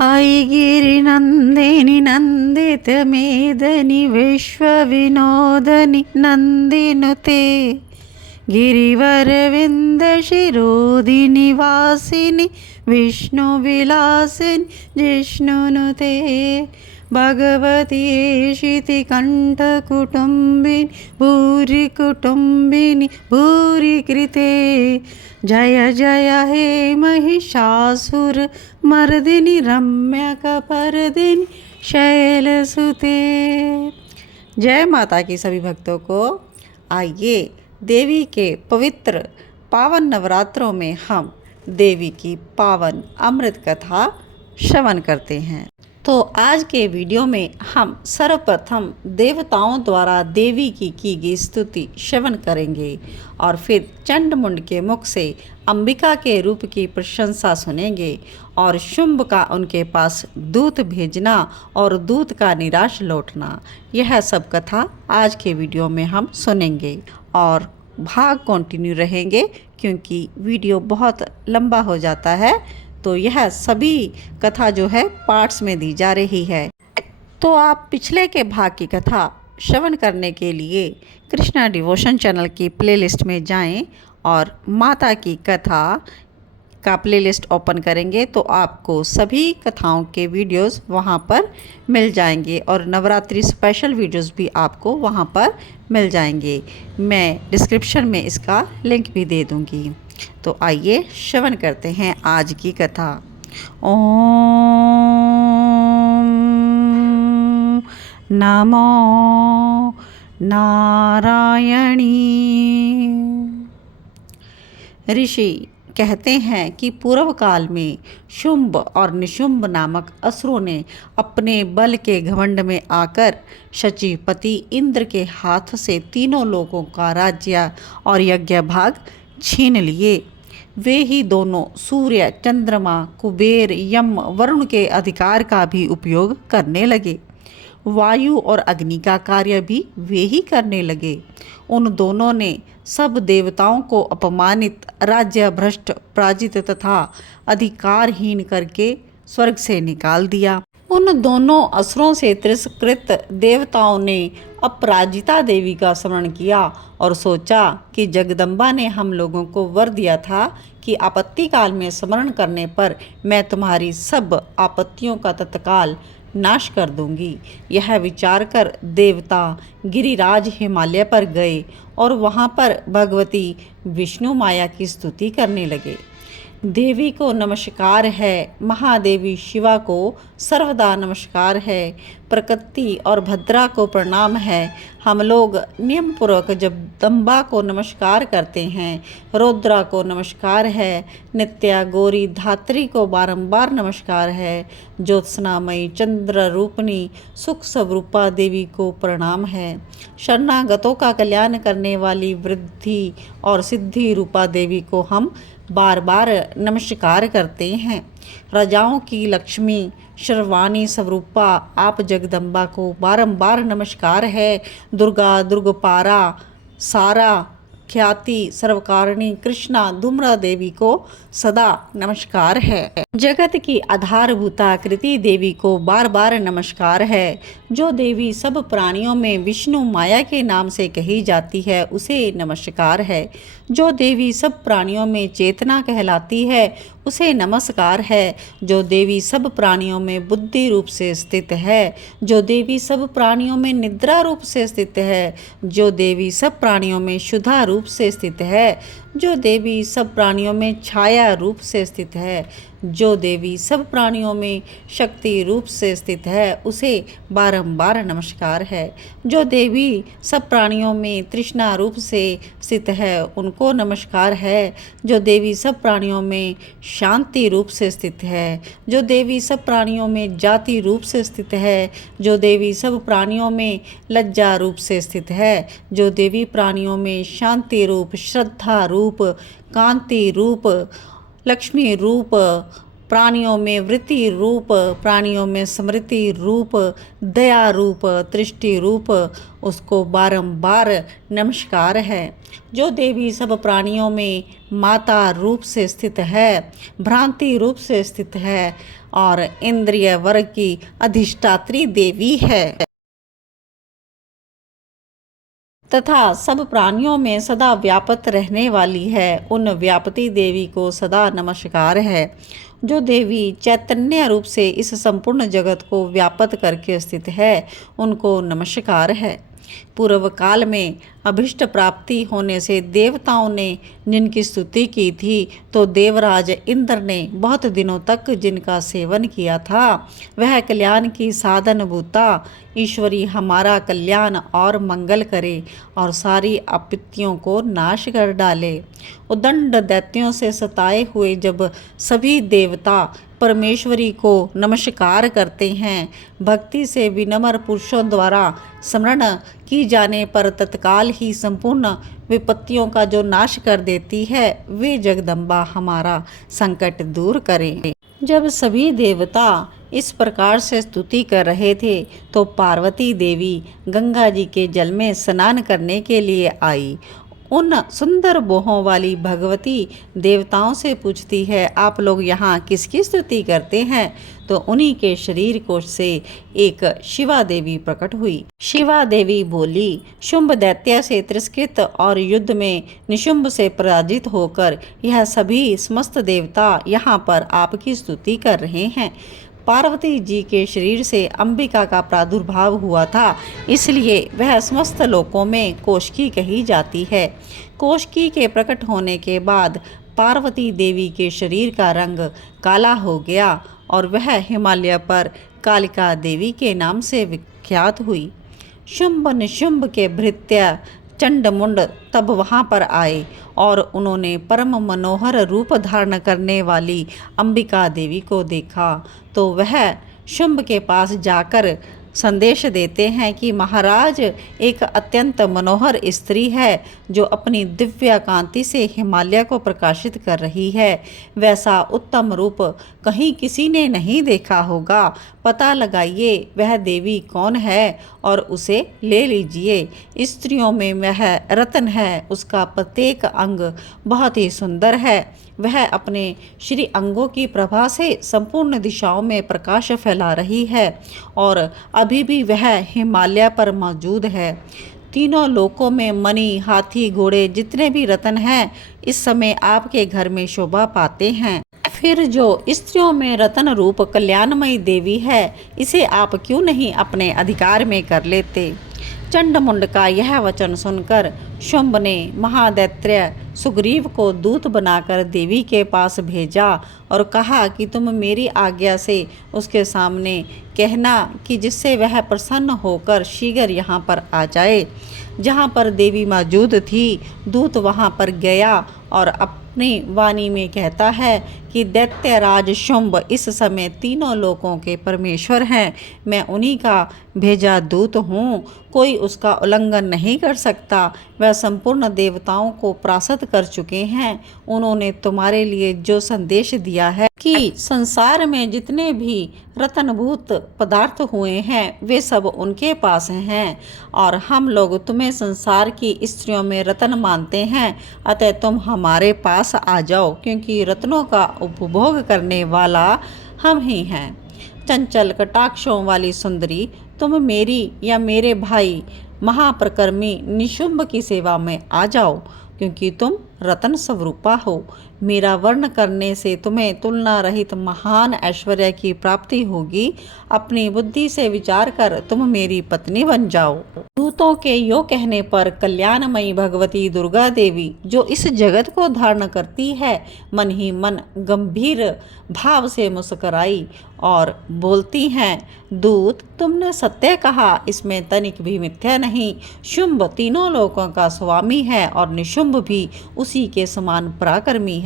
ऐगिरिनन्दिनि नन्दितमेदनि विश्वविनोदनि नन्दिनुते गिरिवरविन्दशिरोधिनि वासिनि विष्णुविलासिनि जिष्णुनुते भगवति शितिकण्ठकुटुम्बिनि भूरिकुटुम्बिनि भूरिकृते जय जय हे महिषासुरमर्दिनि रम्यकपर्दिनि शैलसुते। जय माता की सभी भक्तों को। आइए देवी के पवित्र पावन नवरात्रों में हम देवी की पावन अमृत कथा श्रवण करते हैं। तो आज के वीडियो में हम सर्वप्रथम देवताओं द्वारा देवी की गई स्तुति श्रवण करेंगे और फिर चंडमुंड के मुख से अंबिका के रूप की प्रशंसा सुनेंगे और शुंभ का उनके पास दूत भेजना और दूत का निराश लौटना, यह सब कथा आज के वीडियो में हम सुनेंगे और भाग कंटिन्यू रहेंगे क्योंकि वीडियो बहुत लंबा हो जाता है। तो यह सभी कथा जो है पार्ट्स में दी जा रही है। तो आप पिछले के भाग की कथा श्रवण करने के लिए कृष्णा डिवोशन चैनल की प्लेलिस्ट में जाएं और माता की कथा का प्लेलिस्ट ओपन करेंगे तो आपको सभी कथाओं के वीडियोस वहां पर मिल जाएंगे और नवरात्रि स्पेशल वीडियोस भी आपको वहां पर मिल जाएंगे। मैं डिस्क्रिप्शन में इसका लिंक भी दे दूंगी। तो आइए श्रवण करते हैं आज की कथा। ओम नमो नारायणी। ऋषि कहते हैं कि पूर्व काल में शुंभ और निशुंभ नामक असुरों ने अपने बल के घमंड में आकर शचीपति इंद्र के हाथ से तीनों लोगों का राज्य और यज्ञ भाग छीन लिए। वे ही दोनों सूर्य, चंद्रमा, कुबेर, यम, वरुण के अधिकार का भी उपयोग करने लगे। वायु और अग्नि का कार्य भी वे ही करने लगे। उन दोनों ने सब देवताओं को अपमानित, राज्य भ्रष्ट, पराजित तथा अधिकारहीन करके स्वर्ग से निकाल दिया। उन दोनों असुरों से तिरस्कृत देवताओं ने अपराजिता देवी का स्मरण किया और सोचा कि जगदम्बा ने हम लोगों को वर दिया था कि आपत्ति काल में स्मरण करने पर मैं तुम्हारी सब आपत्तियों का तत्काल नाश कर दूंगी। यह विचार कर देवता गिरिराज हिमालय पर गए और वहां पर भगवती विष्णु माया की स्तुति करने लगे। देवी को नमस्कार है, महादेवी शिवा को सर्वदा नमस्कार है, प्रकृति और भद्रा को प्रणाम है। हम लोग नियम पूर्वक जगदम्बा को नमस्कार करते हैं, रुद्रा को नमस्कार है, नित्या गौरी धात्री को बारंबार नमस्कार है, ज्योत्सनामयी चंद्र रूपनी सुख स्वरूपा देवी को प्रणाम है, शरणागतों का कल्याण करने वाली वृद्धि और सिद्धि रूपा देवी को हम बार बार नमस्कार करते हैं। राजाओं की लक्ष्मी शर्वाणी स्वरूपा आप जगदम्बा को बारंबार नमस्कार है। दुर्गा, दुर्गपारा, सारा ख्याति सर्वकारिणी कृष्णा धूम्रा देवी को सदा नमस्कार है। जगत की आधारभूता कृति देवी को बार बार नमस्कार है। जो देवी सब प्राणियों में विष्णु माया के नाम से कही जाती है उसे नमस्कार है। जो देवी सब प्राणियों में चेतना कहलाती है उसे नमस्कार है। जो देवी सब प्राणियों में बुद्धि रूप से स्थित है, जो देवी सब प्राणियों में निद्रा रूप से स्थित है, जो देवी सब प्राणियों में शुद्धा रूप से स्थित है, जो देवी सब प्राणियों में छाया रूप से स्थित है, जो देवी सब प्राणियों में शक्ति रूप से स्थित है उसे बारंबार नमस्कार है। जो देवी सब प्राणियों में तृष्णा रूप से स्थित है उनको नमस्कार है। जो देवी सब प्राणियों में शांति रूप से स्थित है, जो देवी सब प्राणियों में जाति रूप से स्थित है, जो देवी सब प्राणियों में लज्जा रूप से स्थित है, जो देवी प्राणियों में शांति रूप, श्रद्धा रूप, कांति रूप, लक्ष्मी रूप, प्राणियों में वृत्ति रूप, प्राणियों में स्मृति रूप, दया रूप, दृष्टि रूप उसको बारंबार नमस्कार है। जो देवी सब प्राणियों में माता रूप से स्थित है, भ्रांति रूप से स्थित है और इंद्रिय वर्ग की अधिष्ठात्री देवी है तथा सब प्राणियों में सदा व्यापत रहने वाली है, उन व्यापती देवी को सदा नमस्कार है। जो देवी चैतन्य रूप से इस संपूर्ण जगत को व्यापत करके स्थित है, उनको नमस्कार है। पूर्व काल में अभिष्ट प्राप्ति होने से देवताओं ने जिनकी स्तुति की थी, तो देवराज इंद्र ने बहुत दिनों तक जिनका सेवन किया था, वह कल्याण की साधन भूता ईश्वरी हमारा कल्याण और मंगल करे और सारी आपत्तियों को नाश कर डाले। उदंड दैत्यों से सताए हुए जब सभी देवता परमेश्वरी को नमस्कार करते हैं, भक्ति से विनम्र पुरुषों द्वारा स्मरण की जाने पर तत्काल ही संपूर्ण विपत्तियों का जो नाश कर देती है, वे जगदम्बा हमारा संकट दूर करें। जब सभी देवता इस प्रकार से स्तुति कर रहे थे, तो पार्वती देवी गंगा जी के जल में स्नान करने के लिए आई। उन सुंदर बोहों वाली भगवती देवताओं से पूछती है, आप लोग यहाँ किसकी स्तुति करते हैं? तो उन्हीं के शरीर कोश से एक शिवा देवी प्रकट हुई। शिवा देवी बोली, शुंभ दैत्य से तिरस्कृत और युद्ध में निशुंभ से पराजित होकर यह सभी समस्त देवता यहाँ पर आपकी स्तुति कर रहे हैं। पार्वती जी के शरीर से अंबिका का प्रादुर्भाव हुआ था, इसलिए वह समस्त लोकों में कोशकी कही जाती है। कोशकी के प्रकट होने के बाद पार्वती देवी के शरीर का रंग काला हो गया और वह हिमालय पर कालिका देवी के नाम से विख्यात हुई। शुंभ निशुंभ के भृत्य चंडमुंड तब वहाँ पर आए और उन्होंने परम मनोहर रूप धारण करने वाली अंबिका देवी को देखा, तो वह शुंभ के पास जाकर संदेश देते हैं कि महाराज, एक अत्यंत मनोहर स्त्री है जो अपनी दिव्य कांति से हिमालय को प्रकाशित कर रही है। वैसा उत्तम रूप कहीं किसी ने नहीं देखा होगा। पता लगाइए वह देवी कौन है और उसे ले लीजिए। स्त्रियों में वह रत्न है, उसका प्रत्येक अंग बहुत ही सुंदर है। वह अपने श्री अंगों की प्रभा से संपूर्ण दिशाओं में प्रकाश फैला रही है और अभी भी वह हिमालय पर मौजूद है। तीनों लोकों में मणि, हाथी, घोड़े जितने भी रत्न हैं, इस समय आपके घर में शोभा पाते हैं। फिर जो स्त्रियों में रत्न रूप कल्याणमयी देवी है, इसे आप क्यों नहीं अपने अधिकार में कर लेते? चंडमुंड का यह वचन सुनकर शुंभ ने महादैत्य सुग्रीव को दूत बनाकर देवी के पास भेजा और कहा कि तुम मेरी आज्ञा से उसके सामने कहना कि जिससे वह प्रसन्न होकर शीघ्र यहाँ पर आ जाए। जहाँ पर देवी मौजूद थी, दूत वहाँ पर गया और अपनी वाणी में कहता है कि दैत्यराज शुंभ इस समय तीनों लोकों के परमेश्वर हैं। मैं उन्हीं का भेजा दूत हूँ, कोई उसका उल्लंघन नहीं कर सकता। वह संपूर्ण देवताओं को परास्त कर चुके हैं। उन्होंने तुम्हारे लिए जो संदेश दिया है कि संसार में जितने भी रत्नभूत पदार्थ हुए हैं, वे सब उनके पास हैं और हम लोग तुम्हें संसार की स्त्रियों में रत्न मानते हैं। अतः तुम हमारे पास आ जाओ, क्योंकि रत्नों का उपभोग करने वाला हम ही हैं। चंचल कटाक्षों वाली सुंदरी, तुम मेरी या मेरे भाई महाप्रकर्मी निशुंभ की सेवा में आ जाओ, क्योंकि तुम रत्न स्वरूपा हो। मेरा वर्ण करने से तुम्हें तुलना रहित महान ऐश्वर्य की प्राप्ति होगी। अपनी बुद्धि से विचार कर तुम मेरी पत्नी बन जाओ। दूतों के यो कहने पर कल्याणमयी भगवती दुर्गा देवी, जो इस जगत को धारण करती है, मन ही मन गंभीर भाव से मुस्कुराई और बोलती हैं, दूत, तुमने सत्य कहा, इसमें तनिक भी मिथ्या नहीं। शुंभ तीनों लोकों का स्वामी है और निशुंभ भी उसी के समान पराक्रमी है।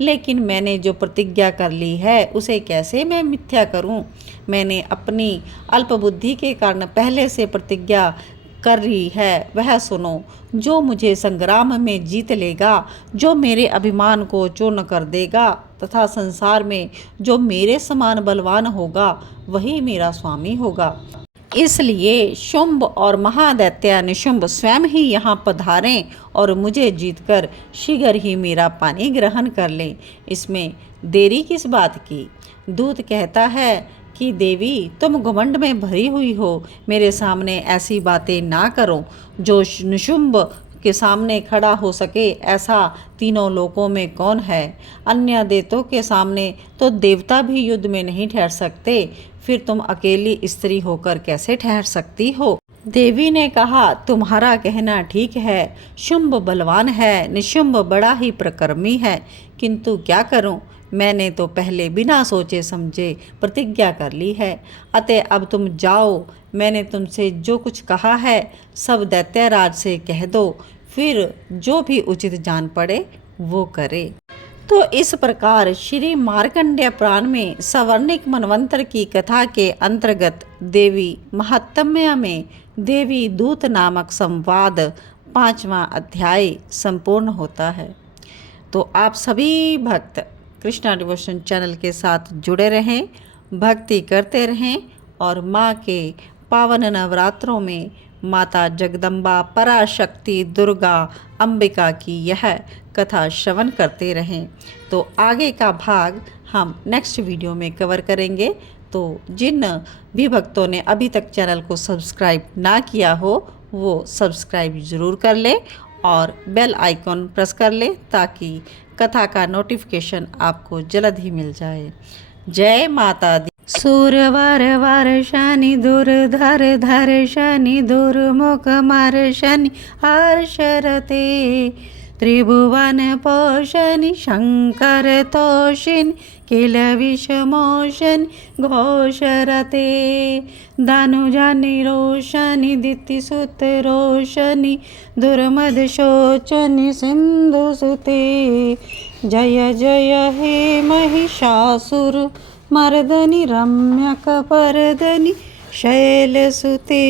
लेकिन मैंने जो प्रतिज्ञा कर ली है, उसे कैसे मैं मिथ्या करूं? मैंने अपनी अल्पबुद्धि के कारण पहले से प्रतिज्ञा कर रही है, वह सुनो। जो मुझे संग्राम में जीत लेगा, जो मेरे अभिमान को चूर्ण कर देगा तथा संसार में जो मेरे समान बलवान होगा वही मेरा स्वामी होगा। इसलिए शुंभ और महादैत्य निशुंभ स्वयं ही यहाँ पधारें और मुझे जीतकर शीघ्र ही मेरा पानी ग्रहण कर लें। इसमें देरी किस बात की? दूत कहता है कि देवी, तुम घमंड में भरी हुई हो, मेरे सामने ऐसी बातें ना करो। जो निशुंभ के सामने खड़ा हो सके ऐसा तीनों लोकों में कौन है? अन्य देवताओं के सामने तो देवता भी युद्ध में नहीं ठहर सकते, फिर तुम अकेली स्त्री होकर कैसे ठहर सकती हो? देवी ने कहा, तुम्हारा कहना ठीक है। शुंभ बलवान है, निशुंभ बड़ा ही प्रकर्मी है, किंतु क्या करूं? मैंने तो पहले बिना सोचे समझे प्रतिज्ञा कर ली है। अतः अब तुम जाओ, मैंने तुमसे जो कुछ कहा है सब दैत्यराज से कह दो, फिर जो भी उचित जान पड़े वो करे। तो इस प्रकार श्री मार्कंडेय पुराण में सवर्णिक मनवंतर की कथा के अंतर्गत देवी महात्म्य में देवी दूत नामक संवाद 5वां अध्याय संपूर्ण होता है। तो आप सभी भक्त कृष्णा डिवोशन चैनल के साथ जुड़े रहें, भक्ति करते रहें और माँ के पावन नवरात्रों में माता जगदम्बा, पराशक्ति, दुर्गा, अंबिका की यह कथा श्रवण करते रहें। तो आगे का भाग हम नेक्स्ट वीडियो में कवर करेंगे। तो जिन भी भक्तों ने अभी तक चैनल को सब्सक्राइब ना किया हो वो सब्सक्राइब ज़रूर कर लें और बेल आइकॉन प्रेस कर लें ताकि कथा का नोटिफिकेशन आपको जल्द ही मिल जाए। जय माता दी। सूरवर वर शनि दुर्धर धर शनि दुर्मुख मर शनि हर्षरते त्रिभुवन पोषणि शंकर तोषिन् किल विषमोषन् घोषरते धनुजनि रोशनि दितिसुत रोशनि दुर्मद शोचनि सिंधुसुते जय जय हे महिषासुर मर्दनि रम्यक परदनि शैलसुते।